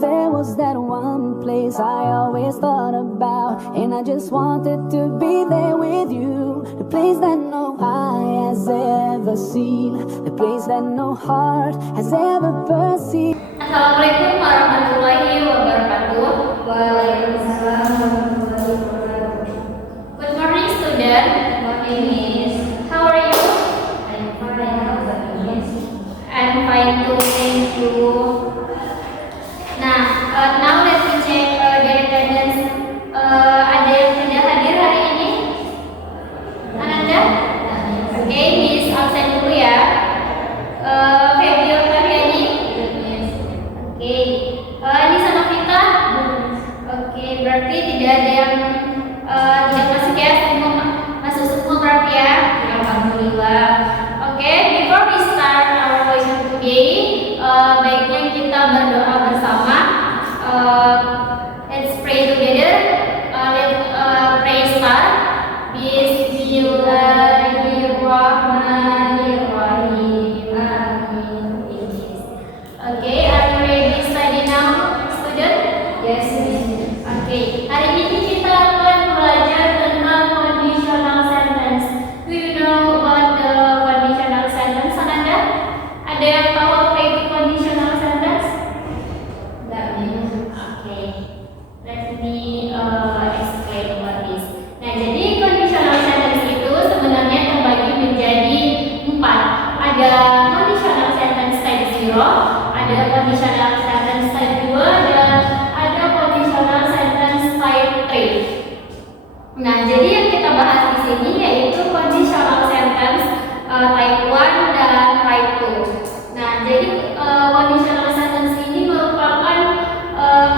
there was that one place I always thought about, and I just wanted to be there with you. The place that no eye has ever seen, the place that no heart has ever perceived. Assalamualaikum warahmatullahi wabarakatuh. Waalaikumsalam warahmatullahi wabarakatuh. Good morning, student. Good morning, Miss. How are you? I'm fine. How about you, Miss? I'm fine too. Thank you. Now let me check the attendance. Ada yang sudah hadir hari ini? Ananda? Oke, Miss absen dulu ya. Febio Karyani? Oke. Nisa Novita? Oke, berarti tidak ada yang tidak masuk ya, semua masuk semua berarti ya. Alhamdulillah. Oke, before we start our lesson today, baiknya kita berdoa bersama. Let's pray together. Let's pray start. Bismillahirrahmanirrahim. Amin. Okay, are you ready to study now, student? Yes, Miss. Okay, hari ini kita akan belajar tentang conditional sentence. Do you know about the conditional sentence, Ananda? Ada yang tahu apa itu conditional sentence? Let me explain what is. Nah, jadi conditional sentence itu sebenarnya terbagi menjadi 4. Ada conditional sentence type 0, ada conditional sentence type 2, dan ada conditional sentence type 3. Nah, jadi yang kita bahas di sini yaitu conditional sentence type 1 dan type 2. Nah, jadi conditional sentence ini merupakan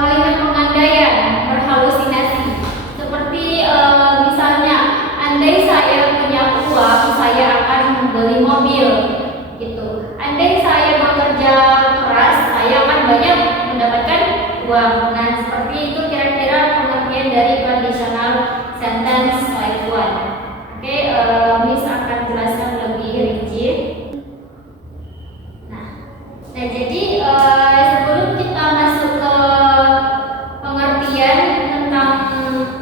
kalimat pengandaian, berhalusinasi. Seperti misalnya, andai saya punya uang, saya akan membeli mobil, gitu. Andai saya bekerja keras, saya akan banyak mendapatkan uang. Nah, seperti itu kira-kira pengertian dari conditional sentence type 1. Oke, Miss akan jelaskan lebih rinci. Nah, jadi sebelum kita masuk ke pengertian tentang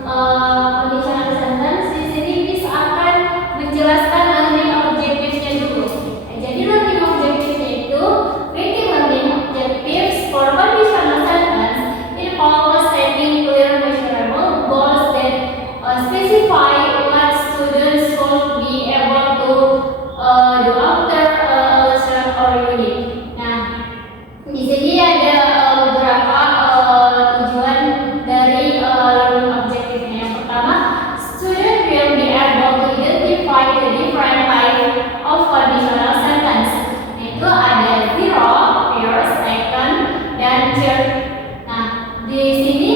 conditional sentence, di sini Miss akan menjelaskan learning objectives-nya dulu. Jadi learning objectives-nya itu written learning objectives for conditional sentence involve setting clear measurable goals that specify what students should be able to do after a lesson or unit. Nah, di sini ada beberapa tujuan dari learning objective-nya. Yang pertama, student will be able to identify the different type of conditional sentence. Itu ada zero, first, second, dan third. Nah, di sini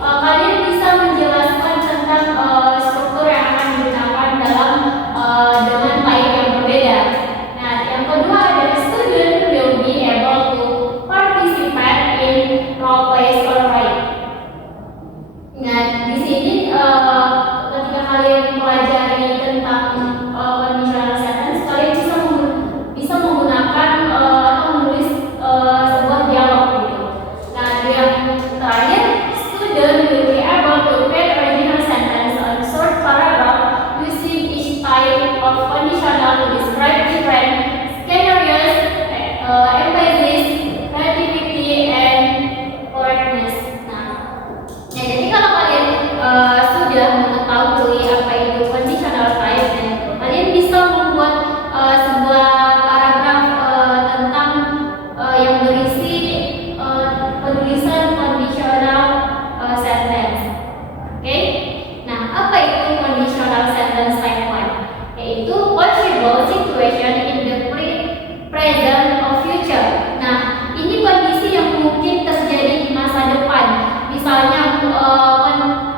kalian bisa menjelaskan tentang struktur yang akan digunakan dalam dengan type yang berbeda. Nah, yang kedua adalah student will be able to participate in role plays or write. Nah, di sini ketika kalian mempelajari tentang conditional sentence, kalian bisa menggunakan atau menulis sebuah dialog gitu. Nah, yang terakhir, student will be able to create original sentence on short paragraph using each type of conditional to describe different scenarios, emphasis, creativity, and correctness. Nah, jadi kalau kalian sudah mengetahui apa itu conditional type, kalian bisa membuat sebuah paragraf tentang yang berisi penulisan conditional sentence. Oke? Nah, apa itu conditional sentence type 1? Yaitu possible situation in the present or future. Nah, ini kondisi yang mungkin terjadi di masa depan. Misalnya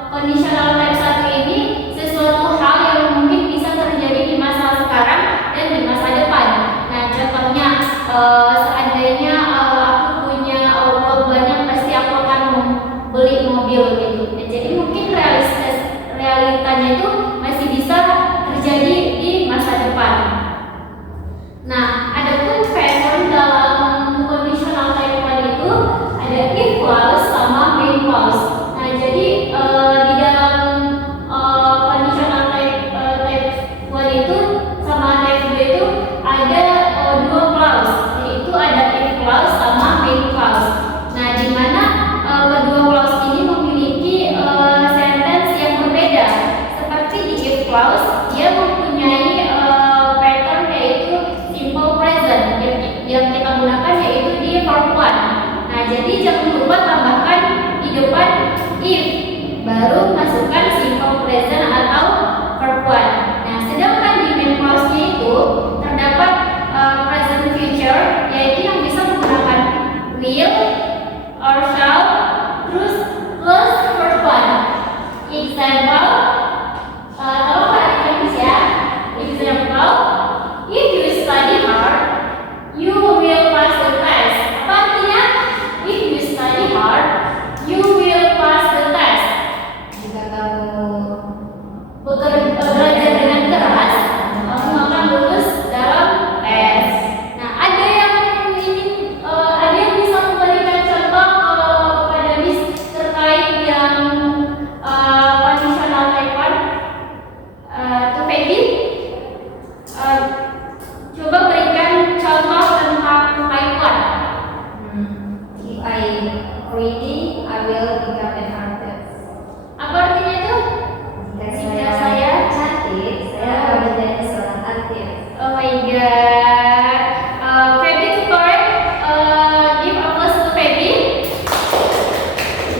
conditional type 1 ini sesuatu hal yang mungkin bisa terjadi di masa sekarang dan di masa depan. Nah, contohnya seandainya aku punya uang banyak, pasti aku akan membeli mobil gitu. Nah, jadi mungkin realitanya itu masih bisa terjadi di masa depan. Nah, adapun pattern dalam conditional type 1 itu ada equal, lupa tambahkan di depan if, baru masukkan simple present atau verb one. Nah, sedangkan di main clause-nya itu terdapat present future, yaitu yang bisa menggunakan will or shall terus plus verb one. Example, tolong perhatikan ya. Example, if you study hard, you will pass the test. Apa artinya? If you study hard, you will pass the test. Jika kamu belajar dengan keras, kamu akan lulus dalam tes. Nah, ada yang bisa memberikan contoh kepada Miss terkait yang conditional type one? Tuh Peggy, coba berikan contoh tentang type one. If I ready, I will become an artist. Apa artinya itu? Jika saya cantik, saya akan menjadi seorang artis. Oh my god. Feby to correct. Give applause to Feby.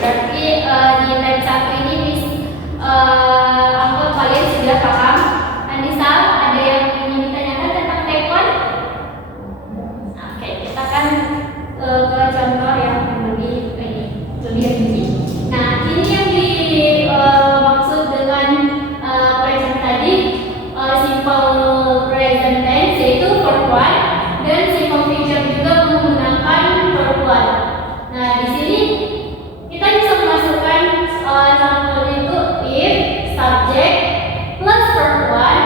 Berarti di type 1 ini Miss anggap kalian sudah paham. Anissa, ada yang ingin ditanyakan tentang type 1? Oke, kita akan ke contoh yang lebih rinci. Nah, ini yang dimaksud dengan present tadi, simple present tense yaitu verb one, dan simple future juga menggunakan verb one. Nah, di sini kita bisa memasukkan sampelnya itu if subject plus verb one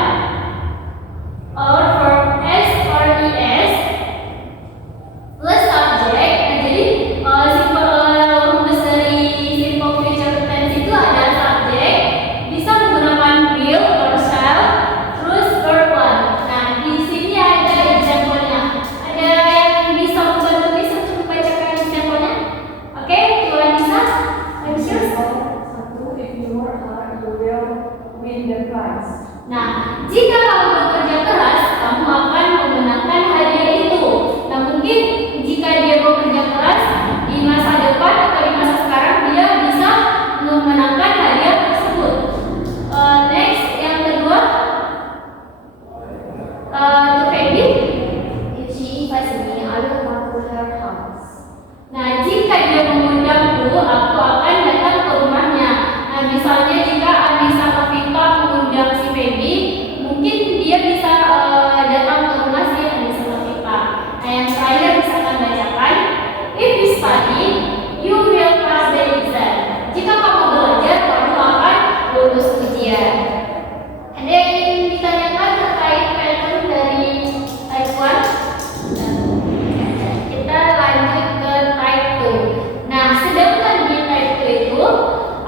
or verb s or es plus subject. Nah, jadi rumus dari simple future tense itu ada subject, bisa menggunakan will or shall, terus verb one. Nah, di sini ada example-nya. Ada yang bisa membantu Miss untuk membacakan example-nya? Oke, Tuan Nisa, I'm sure. If you work hard, you will win the prize. Nah, jika kamu bekerja keras, kamu akan memenangkan hadiah itu. Nah, mungkin jika dia bekerja keras di masa depan atau di masa sekarang, dia bisa memenangkan hadiah tersebut. Next, yang kedua, to Feby. If she invites me, I will come to her house. Nah, jika dia mengundangku, aku akan datang ke rumahnya. Nah, misalnya jika Anissa Novita mengundang si Feby, mungkin dia bisa datang ke rumah si Anissa Novita. Nah, yang terakhir bisa akan bacakan, if you study, you will pass the exam. Jika kamu belajar, kamu akan lulus ujian. Ada yang ingin ditanyakan terkait pattern dari type 1? Kita lanjut ke type 2. Nah, sedangkan di type 2 itu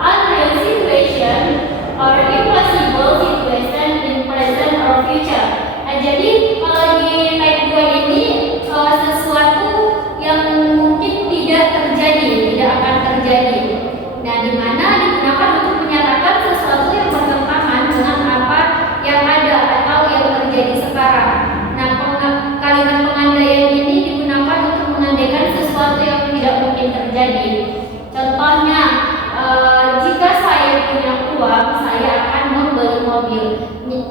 unreal situation or impossible situation in present or future. Nah, jadi kalau di type 2 ini sesuatu yang mungkin tidak terjadi, tidak akan terjadi. Nah, di mana digunakan untuk menyatakan sesuatu yang bertentangan dengan apa yang ada atau yang terjadi sekarang. Nah, kalimat pengandaian ini digunakan untuk mengandaikan sesuatu yang tidak mungkin terjadi. Contohnya, jika saya punya uang, saya akan membeli mobil.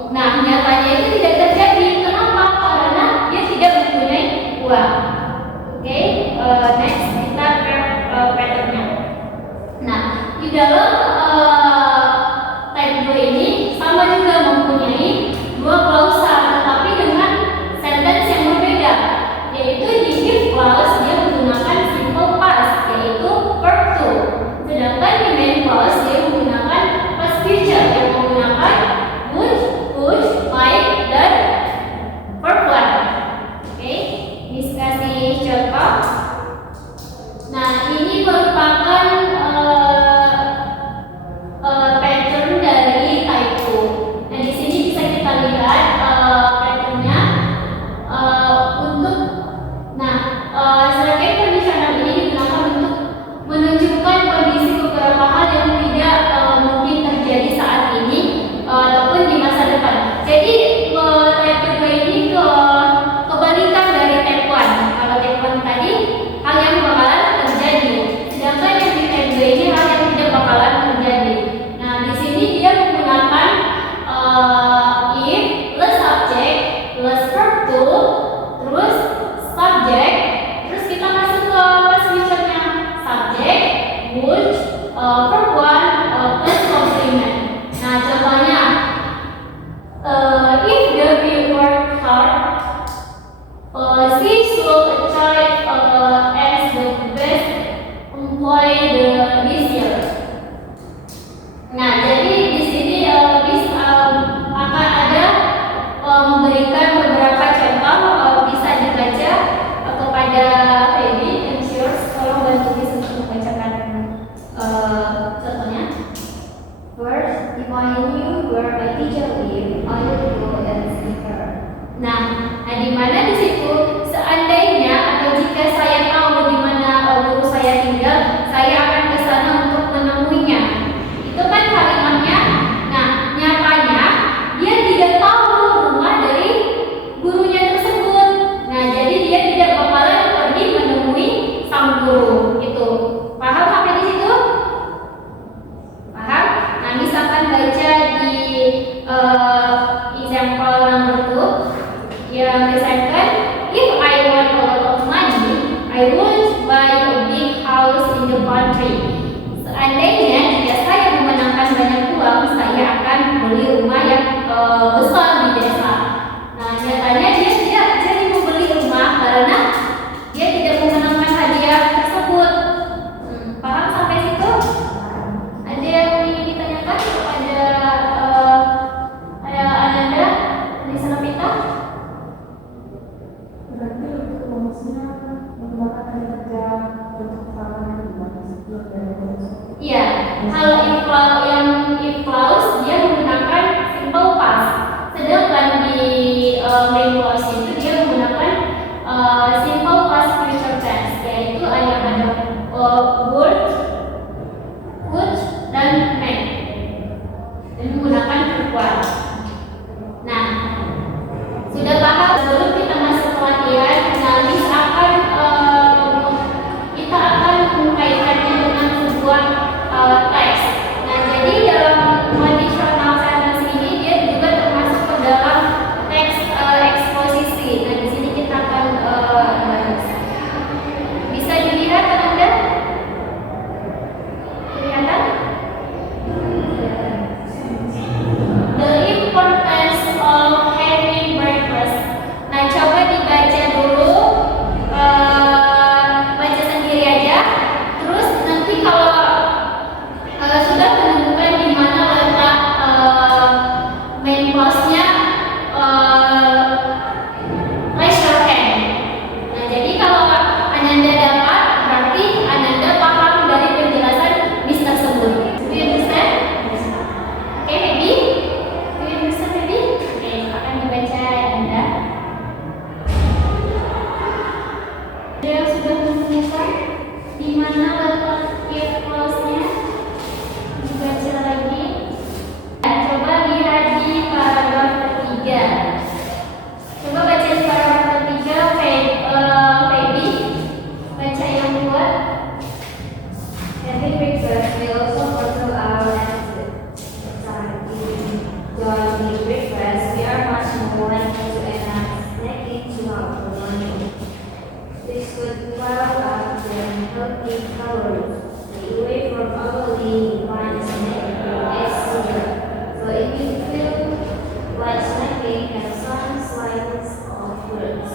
Nah, nyatanya itu tidak terjadi. Kenapa? Karena dia tidak mempunyai uang. Oke, next kita ke patternnya. Nah, di dalam type 2 ini sama juga mempunyai dua klausa, tetapi dengan sentence yang berbeda, yaitu di if clause dia menggunakan simple past, yaitu verb to, sedangkan di main clause dia menggunakan past future yang menggunakan would, push, might, dan verb one. Oke, discuss contoh. Nah, ini merupakan would, verb 1 plus complement. Nah, contohnya, if Debbie worked hard, she should achieve as the best employee this year. Nah, jadi di sini akan ada memberikan beberapa contoh, bisa dibaca kepada Feby and yours. Tolong bantu Bis untuk membacakan contohnya. First, if I knew where my teacher lived, I would go and see her. Nah, di mana di situ seandainya atau jika saya tahu di mana guru saya tinggal, saya akan ke sana untuk menemuinya. Itu kan kalimatnya. Nah, nyatanya dia tidak tahu rumah dari gurunya tersebut. Nah, jadi dia tidak bakalan pergi menemui sang guru. Itu. Paham sampai di situ? Paham? Nah, misalkan baca di example number 2 yang misalkan, if I want a lot of money, I would buy a big house in the country. Seandainya jika saya memenangkan banyak uang, saya akan beli rumah yang besar di desa. Nah, nyatanya dia tidak jadi membeli rumah karena dia tidak memenangkan hadiah tersebut. Paham sampai situ? Ada yang ingin ditanyakan kepada Ananda di sana Pita? Berarti untuk rumusnya menggunakan kerja untuk kesalahan sebelum dari rumus. Iya, kalau if clause dia menggunakan simple past, sedangkan di main clause itu dia menggunakan simple past future tense, yaitu ada would, could, dan may, dan menggunakan verb 1. Nah, sudah paham? Sebelum kita masuk ke latihan, analis kita akan mengkaitkannya dengan sebuah teks. Nah, jadi dalam conditional sentence ini dia juga termasuk ke dalam teks eksposisi. Nah, di sini kita akan bahas. Bisa dilihat kan Anda? Kelihatan? The importance of having breakfast. Nah, coba dibaca dulu, baca sendiri aja. Terus nanti kalau sudah menemukan di mana letak main clause-nya, raise your hand. Nah, jadi kalau Ananda dapat, berarti Ananda paham dari penjelasan Miss tersebut. Do you understand? Oke, Feby? Do you understand, Feby? Oke, akan dibaca Anda. Ada yang sudah menemukan di mana letak if clause-nya? Dibaca lagi. Coba lihat di paragraf ketiga. Coba baca di paragraf ketiga, Feby. Baca yang buat. Having breakfast may also fulfill our attitude. During breakfast, we are much more likely to end up snacking throughout the morning. This could pile up the healthy calories. Stay away from overly refined snacking or add sugar. So if you feel like snacking, have some slices of fruits.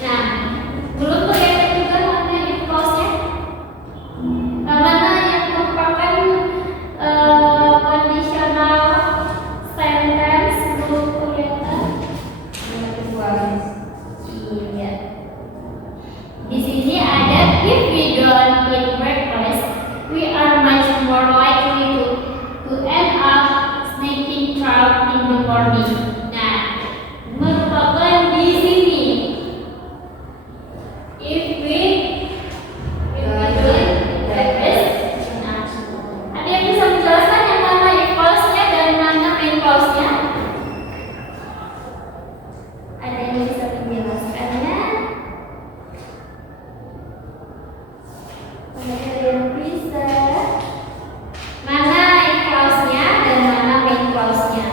Nah, belum kelihatan juga mana if clause-nya? Mana yang merupakan conditional sentence belum kelihatan? Yang kedua, Iya. Di sini ada if we don't eat breakfast, we are much more likely to end up snacking throughout in the morning. Nah, merupakan di sini. If we don't eat breakfast, nah, ada yang bisa menjelaskan yang mana if clause-nya dan mana main clause-nya? Ada yang bisa menjelaskannya? Ada yang bisa? Mana if clause-nya dan mana main clause-nya?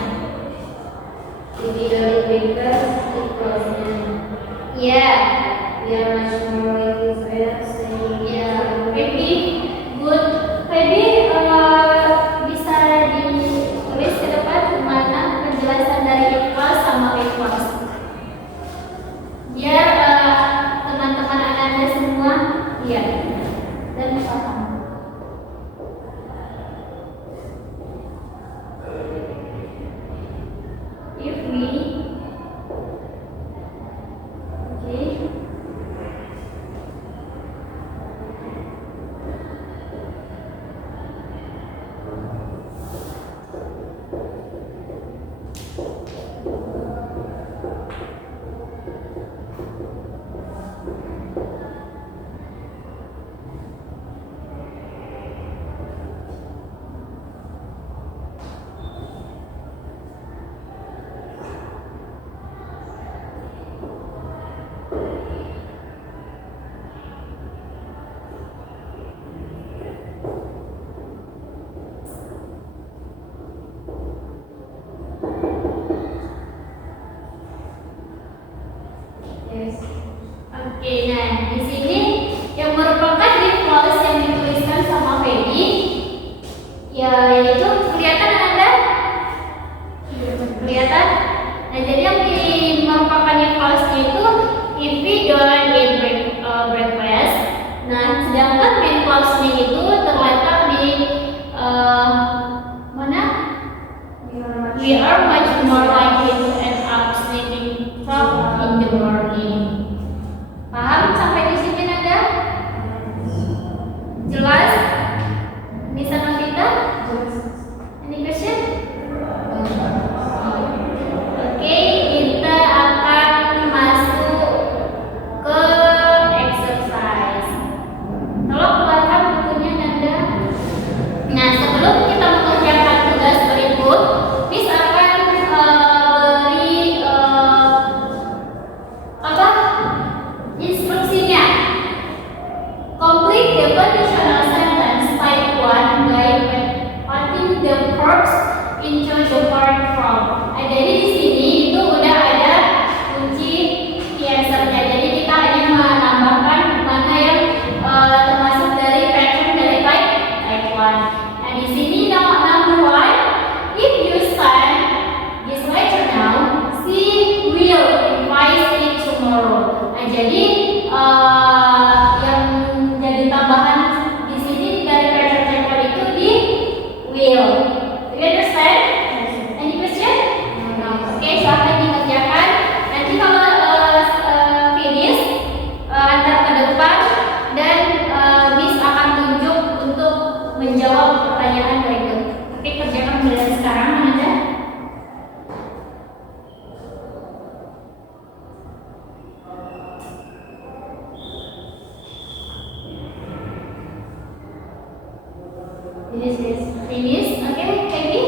Finish. Oke, Peggy.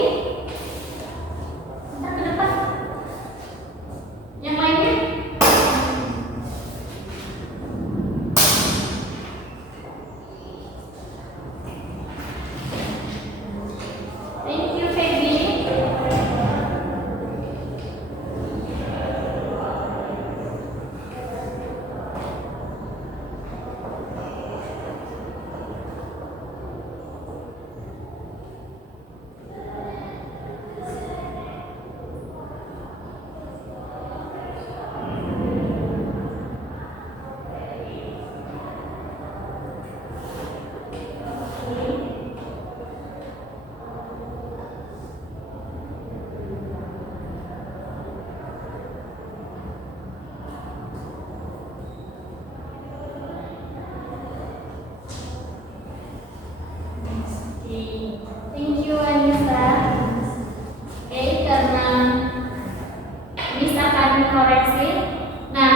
Ntar ke depan. Yang lainnya. Thank you, Peggy. Thank you, Anissa. Oke, karena Miss akan koreksi. Nah,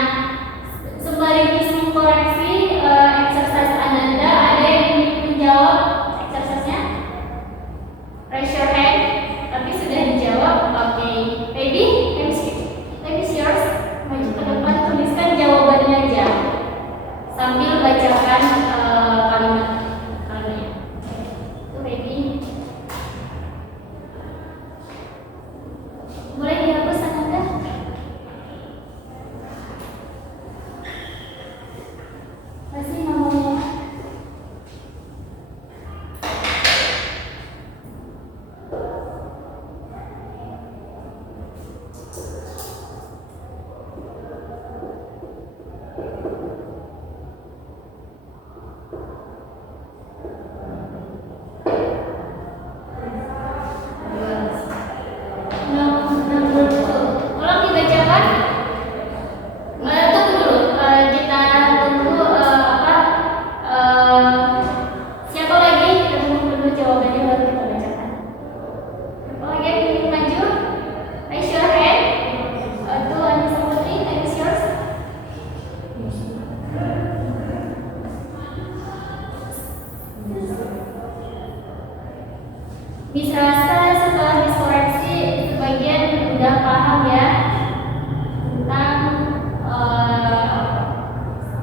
sembari Miss mengkoreksi exercise Ananda, ada yang menjawab exercise-nya? Raise your hand. Tapi sudah dijawab. Oke, ready? Time is yours. Maju ke depan, tuliskan jawabannya aja sambil bacakan kalimatnya. Ready? Boleh dihapus Ananda? Masih ngomongnya? Tolong dibacakan. Tunggu dulu. Kita tunggu siapa lagi yang tunggu jawabannya baru kita bacakan. Siapa lagi yang ingin maju? Raise your hand. Tuh Anissa Putri, time is yours. Miss rasa setelah diskoreksi sebagian udah paham ya tentang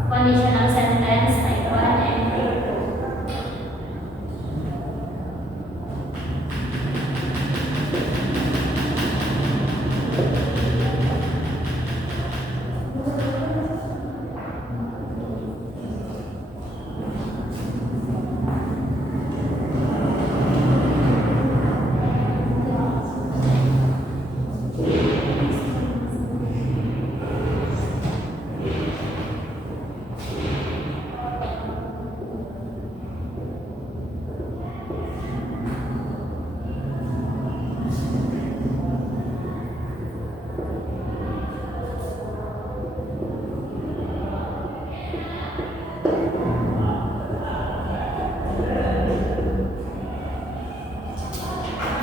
conditional sentence type 1 and type 2.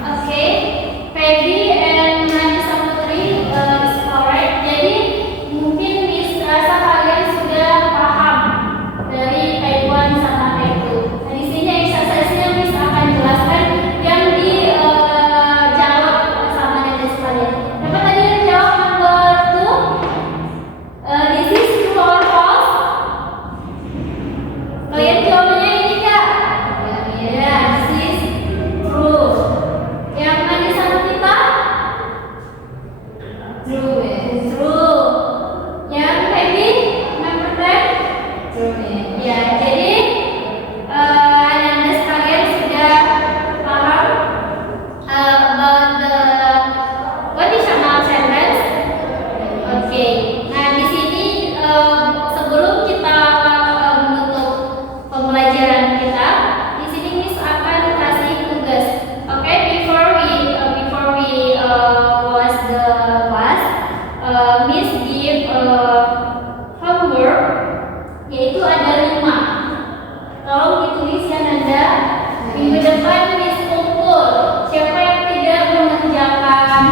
Oke, Feby and Anissa Putri is correct. Jadi mungkin Miss rasa kalian sudah paham dari type 1 sama type 2. Nah, di sini exercise-nya Miss akan jelaskan yang dijawab sama Anda sekalian. Siapa tadi yang jawab number 2? This is true or false? Kalian jawabannya ini kak? Ya, this is true. Yang tadi sama kita? True. True. Yang Feby number 10? True. Ya, jadi Anda sekalian sudah paham about the conditional sentence. Oke. Nah, di sini sebelum kita menutup pembelajaran kita, di sini Miss akan kasih tugas. Oke, before we close the class, Miss give homework, yaitu ada 5. Tolong ditulis ya Nanda. Minggu depan Miss kumpul. Siapa yang tidak mengerjakan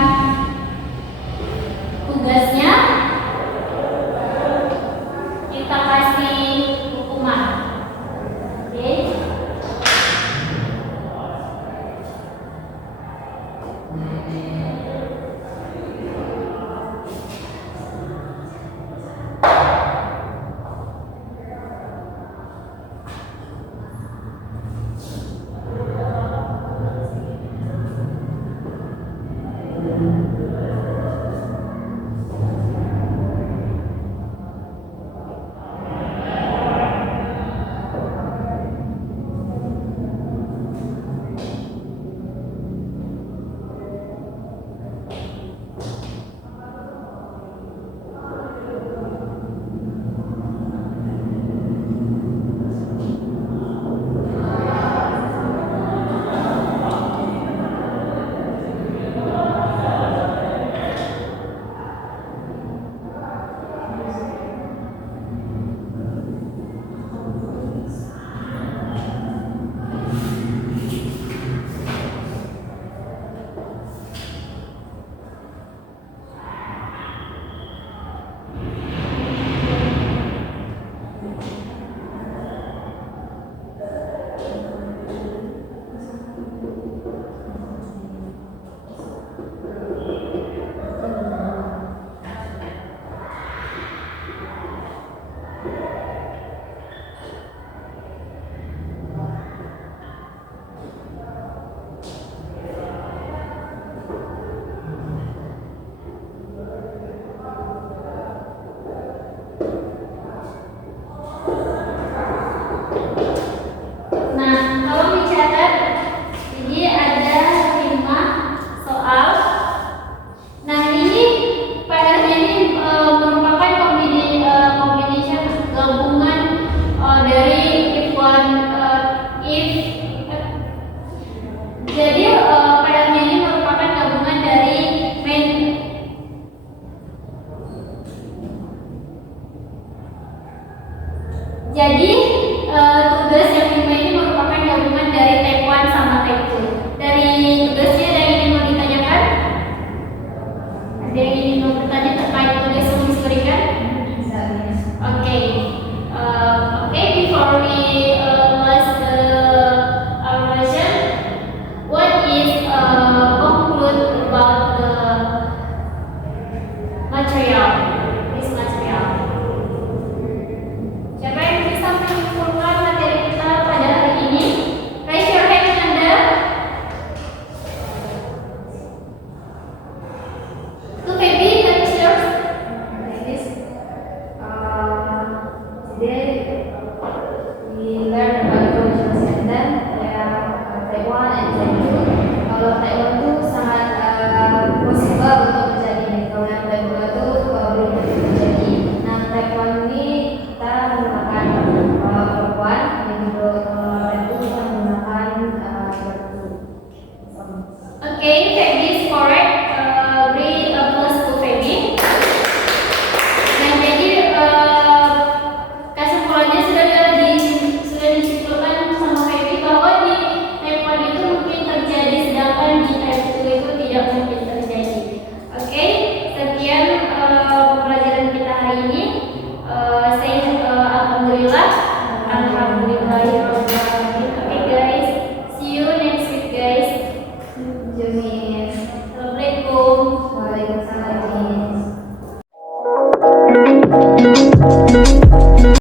tugasnya, kita kasih hukuman. Oke. Alhamdulillahirabbil